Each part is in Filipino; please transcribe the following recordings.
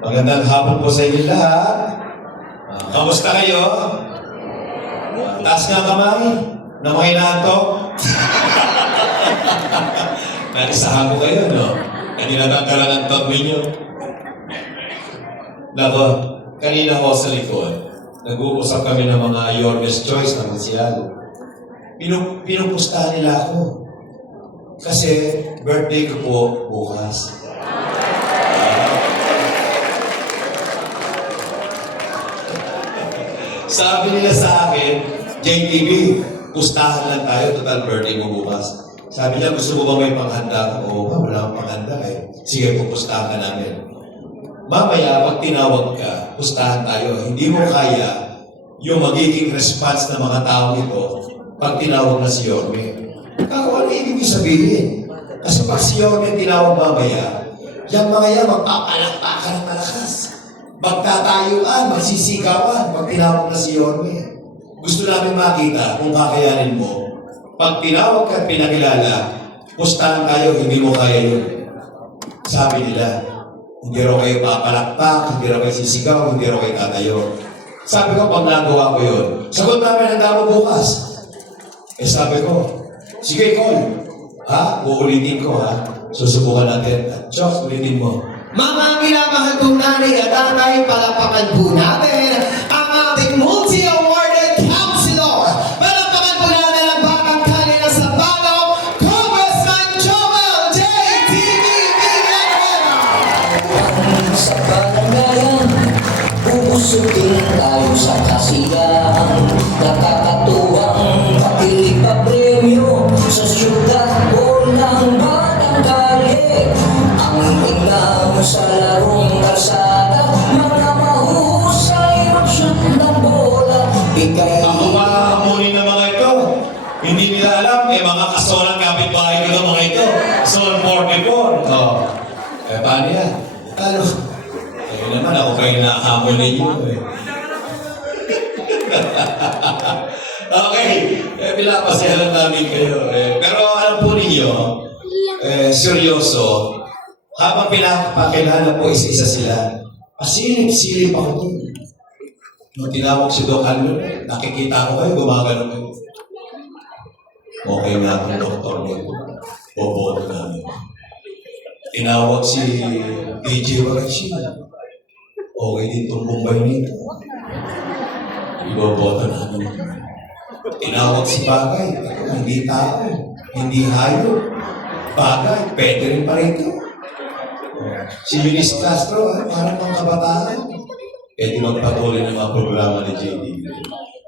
Magandang hapon po sa inyo lahat. Kamusta kayo? Taas nga kamay na mga inaantok. Naisahan ko kayo, no? Kanina natanggalan ang tag ninyo. Nako, kanina ko sa likod, nag-uusap kami ng mga Yormes Choice na masyado. Pinupustahan nila ako. Kasi birthday ko po bukas. Sabi nila sa akin, JTV, pustahan lang tayo, total birthday mo bukas. Sabi niya, gusto mo ba may panghanda? Oo ba, wala akong panghanda eh. Sige, pupustahan ka namin. Mamaya, pag tinawag ka, pustahan tayo. Hindi mo kaya yung magiging response ng mga tao ito pag tinawag na si Yorme. Kako, ano ibig sabihin? Kasi pag si Yorme tinawag mamaya, yung mga yan, magpapalakpakan ng malakas. Magtatayuan, magsisikawan pag tinawag na si Yorme. Gusto namin makita kung kakayanin mo. Pag tinawag ka at pinakilala, pustahan tayo, hindi mo kaya yun. Sabi nila, hindi raw kayo papalakpak, hindi raw kayo sisigaw, hindi raw kayo tatayo. Sabi ko, pag nagawa ko yun, sagot namin ang damo bukas. Eh sabi ko, sige Col, ha? Uulitin ko ha? Susubukan natin. Chok, ulitin mo. Mga minamahal kong nanay at tatay, palapakan po natin ang ating multi-awarded counselor. Palapakan po natin ang batang kanina sa balo, Congressman Joel J. TV Villanueva. Sa balangayan, uusutin tayo sa kasiyahan. Nakakatuwang pakilig pa premyo sa syudad o ng batang kali. Ang tingnan sa larong kalsada, mga mahusay mag-shoot ng bola. Bigay Ako ba hamunin ng mga ito? Hindi nila alam, eh mga kasolang kapitbahay ko ng mga ito. Sol 44. Oh. Eh paano yan? Paano? Eh naman ako kayo nahamon ninyo eh. Okay, eh pinapasyalan namin kayo. Pero alam po ninyo, seryoso, habang pinapakilala po isa-isa sila, pasilip-silip ako doon. Nung tinawag si Doc Alvin, nakikita ko kayo, gumagano kayo. Okay na itong doktor nito. Boboto namin. Tinawag si DJ Warachi. Okay din itong Bombay nito. Iboboto namin. Tinawag si Bagay. Hindi tao. Hindi hayop. Bagay. Pwede rin pa rito. Si Eunice Castro, parang mga kabataan. Pwede magpatuloy ng mga programa ni JD.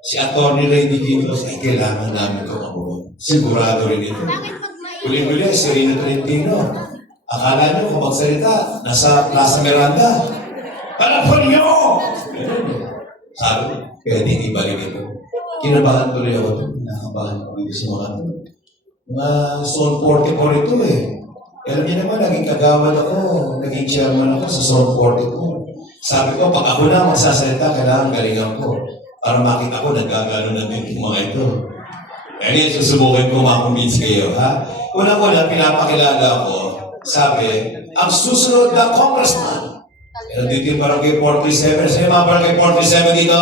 Si Atty. Lady Ginos, ay kailangan namin ito mabuo. Sigurado rin ito. Huli-huli, si Rino Trentino. Akala nyo kung magsalita, nasa Plaza Miranda. Palapon niyo! Sabi, pwede ibalik ito. Kinabahan tuloy ako ito. Nakabahan ko dito sa mga ito. Mga Zone 44 ito eh. Alam niyo naman, naging kagawad ako, naging chairman ako sa Zone 44. Sabi ko, pag ako na magsasalita, kailangan galingan ko. Para makita ko, nagkagano na din yung mga ito. Kaya ngayon, susubukin ko makumbinsi kayo, ha? Una-una, pinapakilala ko, sabi, ang susunod na congressman. Nandito yung barangay 47. Sa'yo mga barangay 47 dito?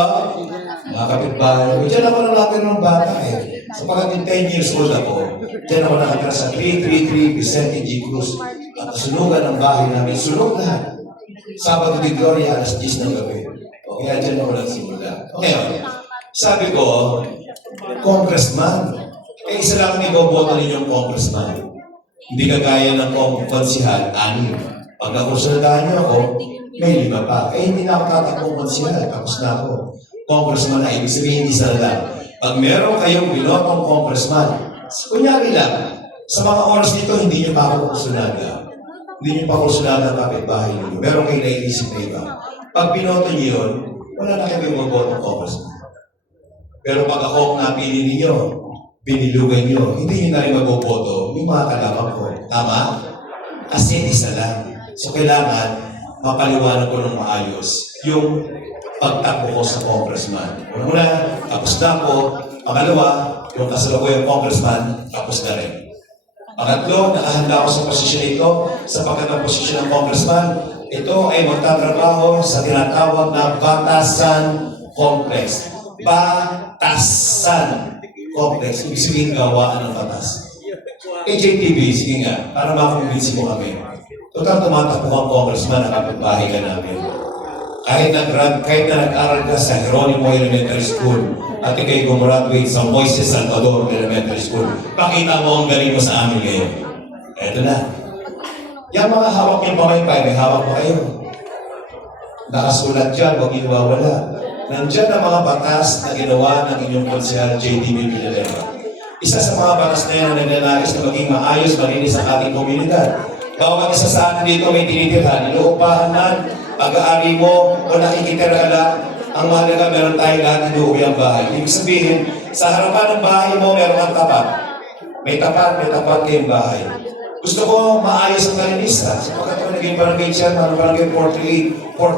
Mga kapitbahay ko. Diyan ako nang natin ng bata eh. Sapagkat 10 years old ako, diyan ako nakatira sa 333 Vicente G. Cruz. At sunugan ng bahay namin, sunog lahat. Sabado de Gloria, alas 10 ng gabi. O kaya diyan ako nagsimula. Ngayon, sabi ko, congressman. Eh, isa lang ang iboboto ninyong congressman. Hindi kagaya ng konsihal, 6. Pag nakonsultahan niyo ako, may 5 pa. Eh, hindi na ako tatakbong konsihal. Tapos na ako. Congressman na, ibig sabihin hindi sa lang. Pag meron kayong binotong congressman, kunyari lang, sa mga oras nito, hindi niyo pa ako konsulada. Hindi niyo pa konsulada ang kapitbahay niyo. Meron kayo naiisip na iba. Pag binoto niyo yun, wala na kayo mabotong congressman. Pero pag ako ang napili ninyo, binilugan niyo, hindi niyo na rin maboboto yung mga kalaban ko. Tama? Kasi isa lang. So kailangan mapaliwanag ko ng maayos yung pagtakbo ko sa congressman. Una, tapos na ako. Pangalawa, yung kasalukuyang congressman, tapos na rin. Pangatlo, nakahanda ako sa posisyon ito sapagkat ang posisyon ng congressman ito ay magtatrabaho sa tinatawag na Batasan Complex. Batasan Complex. Ibig sabihin gawaan ng batas. JTV, sige nga, para makumbinsi mo kami. Total tumatakbo ang congressman na kapitbahay ka namin. Kahit na nag-aral ka sa Geronimo Elementary School at ikay gumraduate sa Moises Salvador Elementary School, pakita mo ang galing mo sa amin ngayon. Eto na. Yung mga hawak niyong pamaypay, may hawak pa kayo. Nakasulat dyan, huwag iwawala. Nandyan ang mga batas na ginawa ng inyong konsehal JTV Villanueva. Isa sa mga batas na yan na nagnanais na maging maayos, malinis ang ating komunidad. Bawat isa sa atin dito may tinitirhan, inuupahan man, pag-aari mo o nakikitira lang, ang mahalaga meron tayong lahat inuuwi ang bahay. Ibig sabihin, sa harapan ng bahay mo, meron kang tapat. May tapat kayong bahay. Gusto ko maayos ang kalinisan. Sapagkat ako naging barangay chairman ng barangay for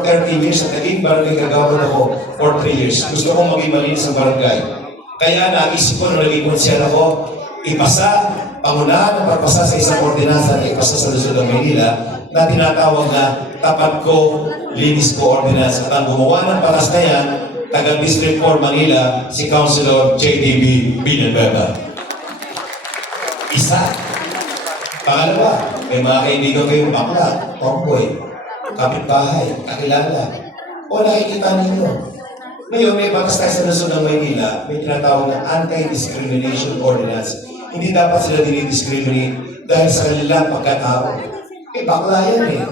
30 years at naging barangay kagawad ako for 3 years. Gusto ko maging malinis ang barangay. Kaya naisip ko nung naging konsyal ako, ipasa, pangunahan ng pagpasa sa isang ordinansa na ipasa sa Luzon ng Maynila na tinatawag na tapat ko, linis ko ordinansa. At ang gumawa ng batas na yan, taga District 4 Manila, si Councilor JDB Villanueva. Isa. Pangalawa, may mga kaibigan kayong bakla, tomboy, kapitbahay, kakilala, o nakikita ninyo. Ngayon, may batas tayo sa Luzon ng Maynila, may tinatawag na Anti-Discrimination Ordinance. Hindi dapat sila dinidiscriminate dahil sa kanilang pagkatao. Bakla yan eh.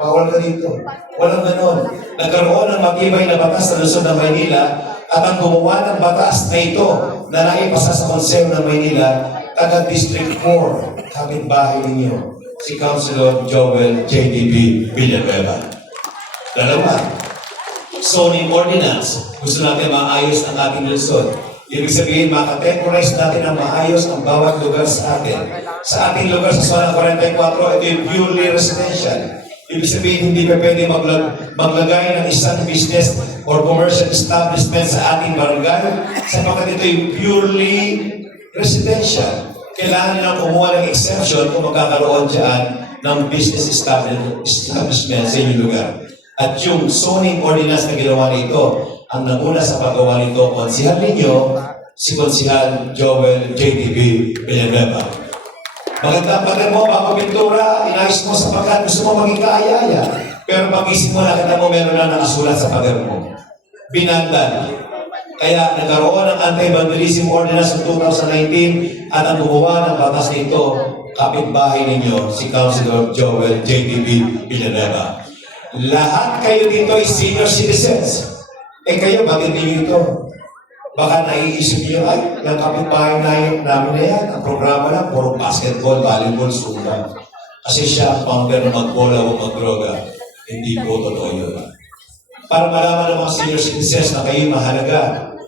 Bawal ka dito. Walang ganon. Nagkaroon ng matibay na batas sa Luzon ng Maynila at ang gumawa ng batas na ito na naipasa sa Konseho ng Maynila, taga District 4, kapitbahay ninyo, si Councilor Joel JDB Villanueva. Dalawa, zoning ordinance. Gusto natin maayos ang ating Luzon. Ibig sabihin, makategorize natin ang maayos ang bawat lugar sa atin. Sa ating lugar sa Zona 44, ito yung purely residential. Ibig sabihin, hindi pa pwede maglagay ng isang business or commercial establishment sa ating barangay sapagkat ito yung purely residential. Kailangan nilang kumuha ng exception kung magkakaroon dyan ng business establishment sa inyong lugar. At yung zoning ordinance na ginawa nito, ang nanguna sa paggawa nito, konsihal ninyo, si Konsihal Joel JDB Villanueva. Maganda ang pader mo, bago pintura, inayos mo sapagkat gusto mo maging kaaya-aya. Pero pag-isip mo, nakita mo meron na nakasulat sa pader mo. Binandan. Kaya nagkaroon ng anti-vandalism ordinance ng 2019 at ang gumawa ng batas nito, kapitbahay ninyo, si Councilor Joel JDB Villanueva. Lahat kayo dito ay senior citizens. Kayo, bakit hindi ito? Baka naiisip niyo, ay, yung kapitbahay namin na yan, ang programa lang, puro basketball, volleyball, zumba. Kasi siya ang founder ng magbola o magdroga. Hindi po totoo yun. Para malaman ng mga senior citizens na kayo mahalaga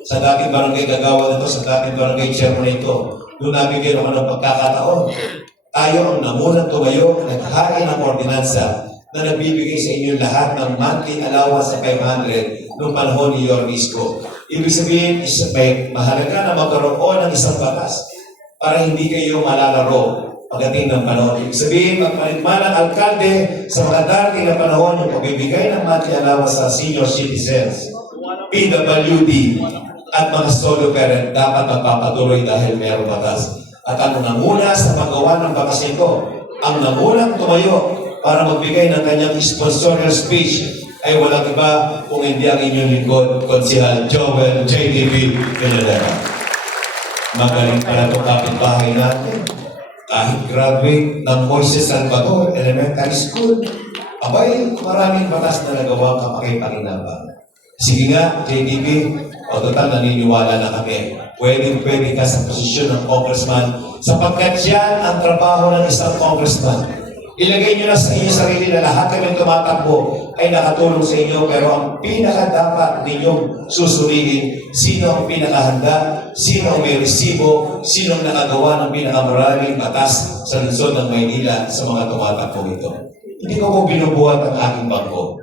sa dating barangay gagawa nito, sa dating barangay chairman na ito, doon nabigyan ako ng pagkakataon. Tayo ang namunang tumayo, naghain ng ordinansa na nagbibigay sa inyo lahat ng monthly allowance sa 500 noong panahon ni Yorme Isko. Ibig sabihin, may mahalaga na magkaroon ng isang batas para hindi kayo malalaro pagdating ng panahon. Ibig sabihin, magpalitman ang alkalde sa mga dating na panahon yung pagbibigay ng monthly allowance sa senior citizens, PWD, at mga solo parent dapat magpapatuloy dahil mayroong batas. At ang nanguna sa paggawa ng batas nito, ang nangunang tumayo para magbigay ng kanyang sponsorial speech ay walang iba kung hindi ang inyong lingkod, Konsihal Joel JDB Villanueva. Magaling pala itong kapitbahay natin. Kahit graduate ng Moises Salvador Elementary School, abay, maraming batas na nagawa kapakipanginaban. Sige nga, JDB, o total naniniwala na kami. Pwede ka sa posisyon ng congressman sapagkat yan ang trabaho ng isang congressman. Ilagay nyo na sa inyong sarili na lahat kami tumatakbo ay nakatulong sa inyo, pero ang pinaka-dapat ninyong susuriin, sino ang pinakahanda, sino ang may resibo, sino ang nakagawa ng pinakamaraming batas sa Luzon ng Maynila sa mga tumatakbo ito. Hindi ko po binubuhat ang aking bangko.